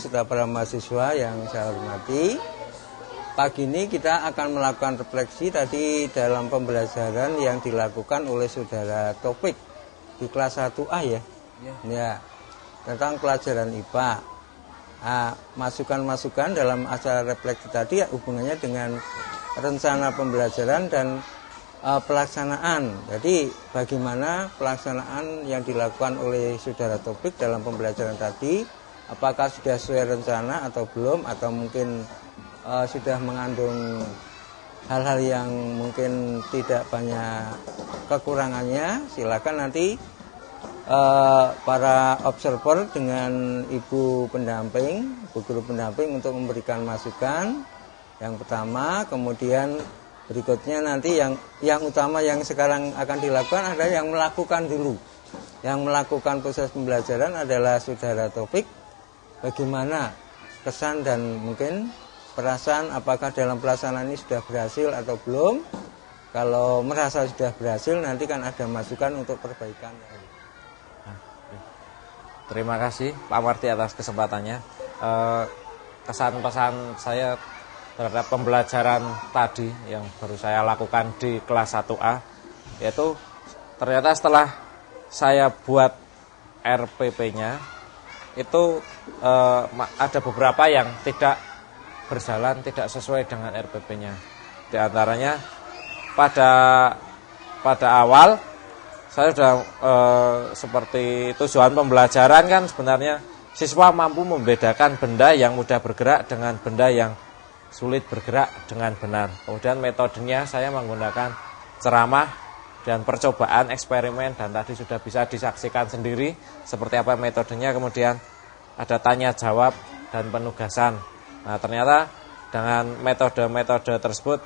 serta para mahasiswa yang saya hormati. Pagi ini kita akan melakukan refleksi tadi dalam pembelajaran yang dilakukan oleh saudara Topik di kelas 1A ya. Ya, tentang pelajaran IPA. Masukan-masukan dalam acara refleksi tadi hubungannya dengan rencana pembelajaran dan pelaksanaan. Jadi bagaimana pelaksanaan yang dilakukan oleh saudara Topik dalam pembelajaran tadi, apakah sudah sesuai rencana atau belum, atau mungkin sudah mengandung hal-hal yang mungkin tidak banyak kekurangannya. Silakan nanti para observer dengan ibu pendamping, ibu guru pendamping untuk memberikan masukan. Yang pertama, kemudian berikutnya nanti yang utama yang sekarang akan dilakukan adalah yang melakukan dulu. Yang melakukan proses pembelajaran adalah saudara Topik. Bagaimana kesan dan mungkin perasaan, apakah dalam pelaksanaan ini sudah berhasil atau belum. Kalau merasa sudah berhasil, nanti kan ada masukan untuk perbaikan. Terima kasih Pak Marti atas kesempatannya. Kesan pesan saya terhadap pembelajaran tadi yang baru saya lakukan di kelas 1A, yaitu ternyata setelah saya buat RPP-nya itu ada beberapa yang tidak berjalan, tidak sesuai dengan RPP-nya. Di antaranya pada awal saya sudah seperti tujuan pembelajaran kan sebenarnya siswa mampu membedakan benda yang mudah bergerak dengan benda yang sulit bergerak dengan benar. Kemudian metodenya saya menggunakan ceramah dan percobaan eksperimen, dan tadi sudah bisa disaksikan sendiri seperti apa metodenya. Kemudian ada tanya jawab dan penugasan. Nah, ternyata dengan metode-metode tersebut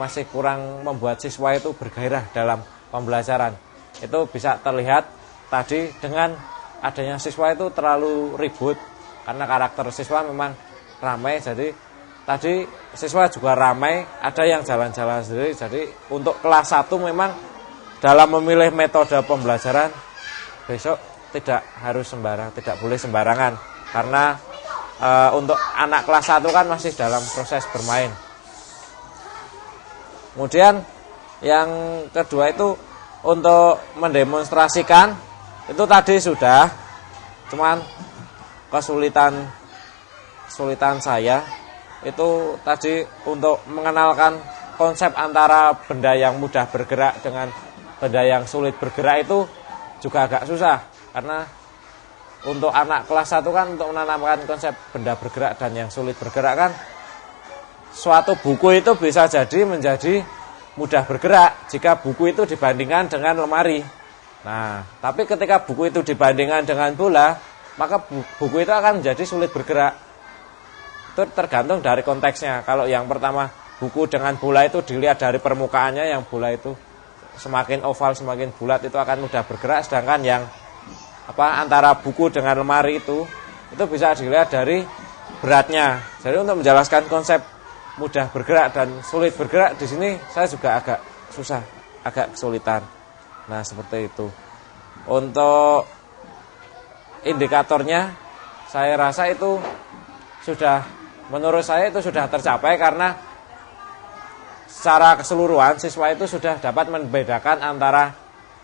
masih kurang membuat siswa itu bergairah dalam pembelajaran. Itu bisa terlihat tadi dengan adanya siswa itu terlalu ribut karena karakter siswa memang ramai. Jadi tadi siswa juga ramai, ada yang jalan-jalan sendiri. Jadi untuk kelas 1 memang dalam memilih metode pembelajaran besok tidak boleh sembarangan, karena untuk anak kelas 1 kan masih dalam proses bermain. Kemudian yang kedua itu untuk mendemonstrasikan, itu tadi sudah, cuman kesulitan saya itu tadi untuk mengenalkan konsep antara benda yang mudah bergerak dengan benda yang sulit bergerak itu juga agak susah, karena untuk anak kelas 1 kan untuk menanamkan konsep benda bergerak dan yang sulit bergerak kan, suatu buku itu bisa jadi menjadi mudah bergerak jika buku itu dibandingkan dengan lemari. Nah, tapi ketika buku itu dibandingkan dengan bola, maka buku itu akan menjadi sulit bergerak. Itu tergantung dari konteksnya. Kalau yang pertama, buku dengan bola itu dilihat dari permukaannya, yang bola itu semakin oval, semakin bulat itu akan mudah bergerak. Sedangkan yang antara buku dengan lemari itu bisa dilihat dari beratnya. Jadi untuk menjelaskan konsep mudah bergerak dan sulit bergerak di sini saya juga agak susah, agak kesulitan. Nah, seperti itu. Untuk indikatornya saya rasa itu menurut saya itu sudah tercapai, karena secara keseluruhan siswa itu sudah dapat membedakan antara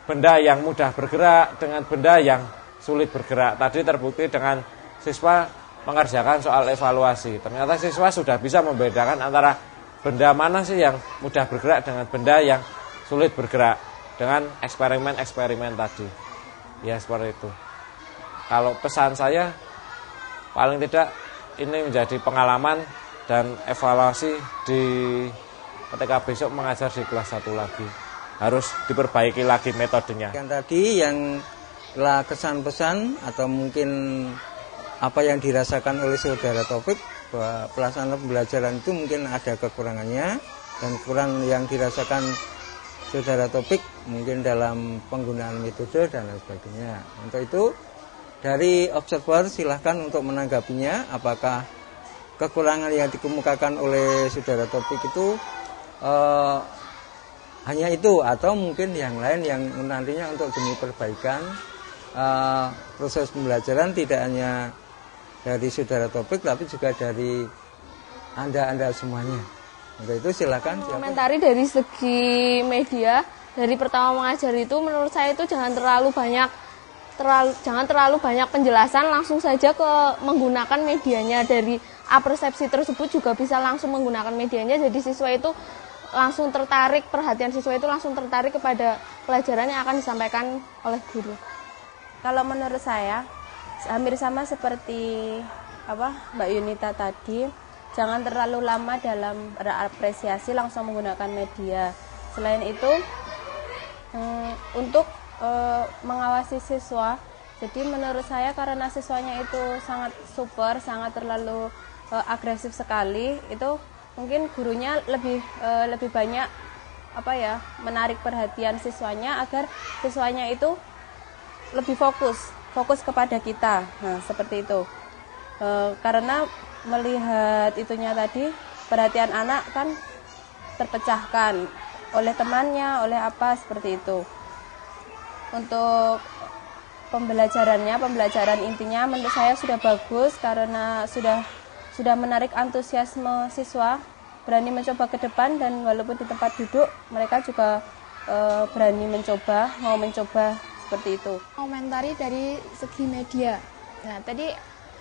benda yang mudah bergerak dengan benda yang sulit bergerak. Tadi terbukti dengan siswa mengerjakan soal evaluasi. Ternyata siswa sudah bisa membedakan antara benda mana sih yang mudah bergerak dengan benda yang sulit bergerak dengan eksperimen-eksperimen tadi. Ya, seperti itu. Kalau pesan saya, paling tidak ini menjadi pengalaman dan evaluasi ketika besok mengajar di kelas 1 lagi. Harus diperbaiki lagi metodenya. Yang tadi yang kesan pesan atau mungkin apa yang dirasakan oleh saudara Topik, bahwa pelaksanaan pembelajaran itu mungkin ada kekurangannya, dan kurang yang dirasakan saudara Topik mungkin dalam penggunaan metode dan lain sebagainya. Untuk itu dari observer silahkan untuk menanggapinya, apakah kekurangan yang dikemukakan oleh saudara Topik itu hanya itu, atau mungkin yang lain yang nantinya untuk demi perbaikan proses pembelajaran tidak hanya dari saudara Topik, tapi juga dari Anda semuanya. Untuk itu silakan. Komentari dari segi media, dari pertama mengajar itu menurut saya itu jangan terlalu banyak penjelasan, langsung saja ke menggunakan medianya. Dari persepsi tersebut juga bisa langsung menggunakan medianya, jadi siswa itu langsung tertarik, perhatian siswa itu langsung tertarik kepada pelajaran yang akan disampaikan oleh guru. Kalau menurut saya hampir sama seperti Mbak Yunita tadi, jangan terlalu lama dalam berapresiasi, langsung menggunakan media. Selain itu untuk mengawasi siswa, jadi menurut saya karena siswanya itu sangat super, sangat terlalu agresif sekali, itu mungkin gurunya lebih banyak menarik perhatian siswanya agar siswanya itu lebih fokus kepada kita. Nah, seperti itu. Karena melihat itunya tadi, perhatian anak kan terpecahkan oleh temannya, oleh seperti itu. Untuk pembelajaran intinya menurut saya sudah bagus karena sudah menarik antusiasme siswa, berani mencoba ke depan, dan walaupun di tempat duduk mereka juga berani mau mencoba seperti itu. Komentari dari segi media. Nah, tadi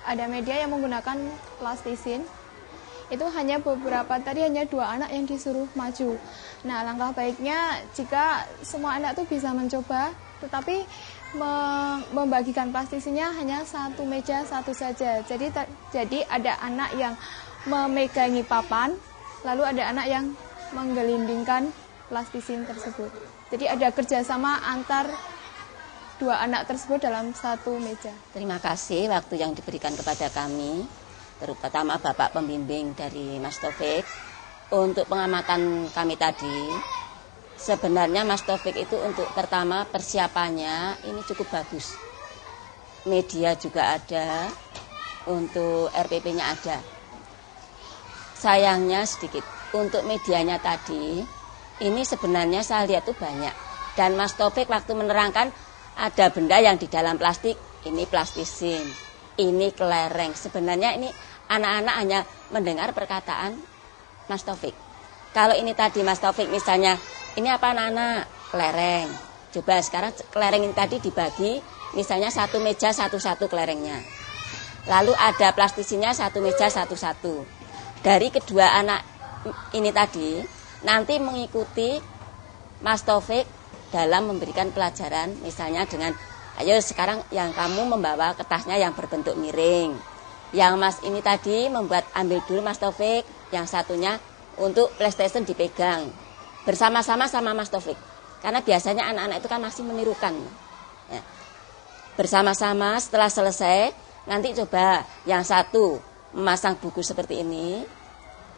ada media yang menggunakan plastisin. Itu hanya hanya 2 anak yang disuruh maju. Nah, langkah baiknya jika semua anak itu bisa mencoba, tetapi membagikan plastisinnya hanya satu meja satu saja. Jadi ada anak yang memegangi papan, lalu ada anak yang menggelindingkan plastisin tersebut. Jadi ada kerjasama antar 2 anak tersebut dalam satu meja. Terima kasih waktu yang diberikan kepada kami, terutama Bapak Pembimbing dari Mas Taufik. Untuk pengamatan kami tadi, sebenarnya Mas Taufik itu untuk pertama persiapannya ini cukup bagus. Media juga ada, untuk RPP-nya ada. Sayangnya sedikit, untuk medianya tadi, ini sebenarnya saya lihat tuh banyak. Dan Mas Taufik waktu menerangkan ada benda yang di dalam plastik, ini plastisin, ini kelereng. Sebenarnya ini anak-anak hanya mendengar perkataan Mas Taufik. Kalau ini tadi Mas Taufik misalnya, ini apa anak-anak? Kelereng. Coba sekarang kelereng ini tadi dibagi, misalnya satu meja satu-satu kelerengnya. Lalu ada plastisinya satu meja satu-satu. Dari kedua anak ini tadi, nanti mengikuti Mas Taufik dalam memberikan pelajaran, misalnya dengan, ayo sekarang yang kamu membawa kertasnya yang berbentuk miring. Yang Mas ini tadi ambil dulu Mas Taufik, yang satunya untuk PlayStation dipegang. Bersama-sama sama Mas Taufik. Karena biasanya anak-anak itu kan masih menirukan. Ya. Bersama-sama setelah selesai, nanti coba yang satu memasang buku seperti ini.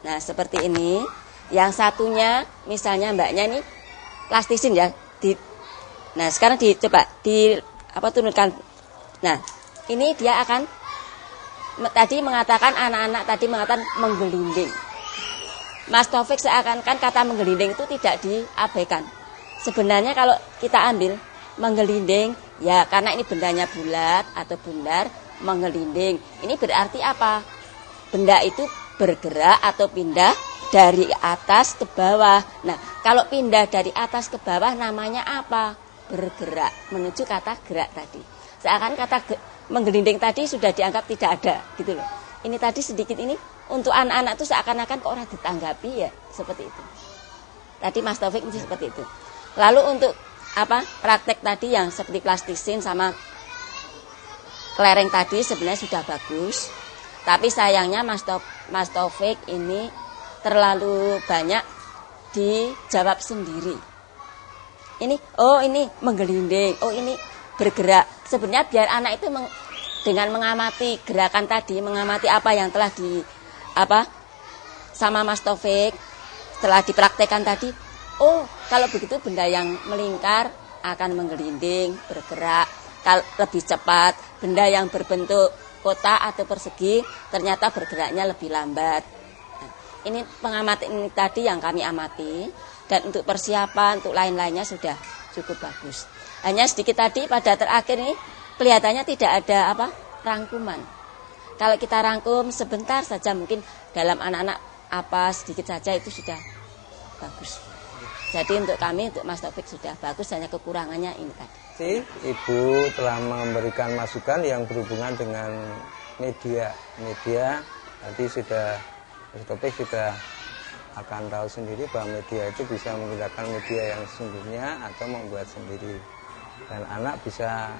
Nah, seperti ini. Yang satunya, misalnya mbaknya ini plastisin ya. Nah, sekarang turunkan. Nah, ini dia akan tadi mengatakan anak-anak tadi mengatakan menggelinding. Mas Taufik seakan-akan kata menggelinding itu tidak diabaikan. Sebenarnya kalau kita ambil menggelinding, ya karena ini bendanya bulat atau bundar, menggelinding. Ini berarti apa? Benda itu bergerak atau pindah dari atas ke bawah. Nah, kalau pindah dari atas ke bawah namanya apa? Bergerak, menuju kata gerak tadi. Seakan kata menggelinding tadi sudah dianggap tidak ada, gitu loh. Ini tadi sedikit ini untuk anak-anak itu seakan-akan kok orang ditanggapi ya, seperti itu. Tadi Mas Taufik mesti seperti itu. Lalu untuk praktek tadi yang seperti plastisin sama kelereng tadi sebenarnya sudah bagus. Tapi sayangnya Mas Taufik ini terlalu banyak dijawab sendiri. Ini menggelinding, ini bergerak. Sebenarnya biar anak itu dengan mengamati gerakan tadi, mengamati apa yang telah sama Mas Taufik setelah dipraktekkan tadi. Oh, kalau begitu benda yang melingkar akan menggelinding, bergerak lebih cepat. Benda yang berbentuk kotak atau persegi ternyata bergeraknya lebih lambat. Nah, ini pengamatan ini tadi yang kami amati, dan untuk persiapan untuk lain-lainnya sudah cukup bagus. Hanya sedikit tadi pada terakhir ini kelihatannya tidak ada rangkuman. Kalau kita rangkum sebentar saja, mungkin dalam anak-anak apa sedikit saja itu sudah bagus. Jadi untuk kami, untuk Mas Taufik sudah bagus, hanya kekurangannya ini tadi. Ibu telah memberikan masukan yang berhubungan dengan media. Nanti sudah Mas Taufik sudah akan tahu sendiri bahwa media itu bisa menggunakan media yang sesungguhnya atau membuat sendiri. Dan anak bisa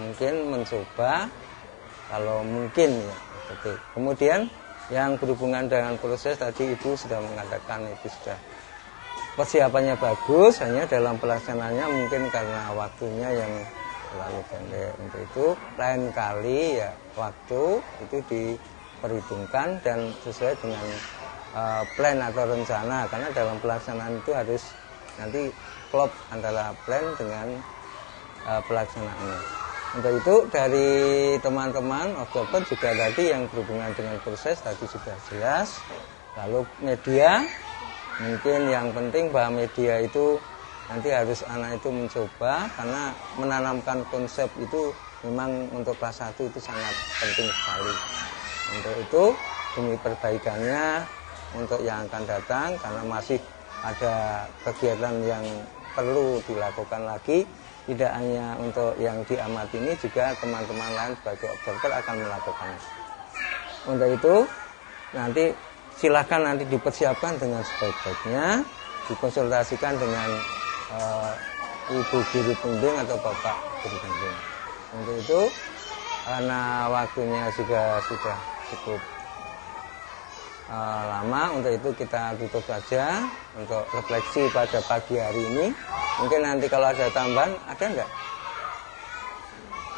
mungkin mencoba kalau mungkin ya. Oke. Kemudian yang berhubungan dengan proses tadi Ibu sudah mengatakan itu sudah persiapannya bagus, hanya dalam pelaksanaannya mungkin karena waktunya yang terlalu pendek. Untuk itu lain kali ya waktu itu diperhitungkan dan sesuai dengan plan atau rencana, karena dalam pelaksanaan itu harus nanti klop antara plan dengan pelaksanaannya. Untuk itu dari teman-teman Oktober juga tadi yang berhubungan dengan proses tadi sudah jelas. Lalu media, mungkin yang penting bahwa media itu nanti harus anak itu mencoba, karena menanamkan konsep itu memang untuk kelas 1 itu sangat penting sekali. Untuk itu demi perbaikannya untuk yang akan datang, karena masih ada kegiatan yang perlu dilakukan lagi. Tidak hanya untuk yang diamati ini, juga teman-teman lain sebagai observer akan melakukannya. Untuk itu nanti silakan nanti dipersiapkan dengan sebaik-baiknya, dikonsultasikan dengan ibu guru pembimbing atau bapak guru pembimbing. Untuk itu karena waktunya juga sudah cukup lama, untuk itu kita tutup saja untuk refleksi pada pagi hari ini. Mungkin nanti kalau ada tambahan, ada enggak?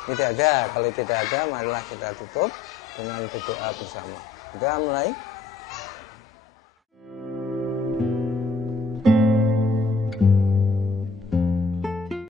Tidak ada. Kalau tidak ada, marilah kita tutup dengan berdoa bersama. Kita mulai.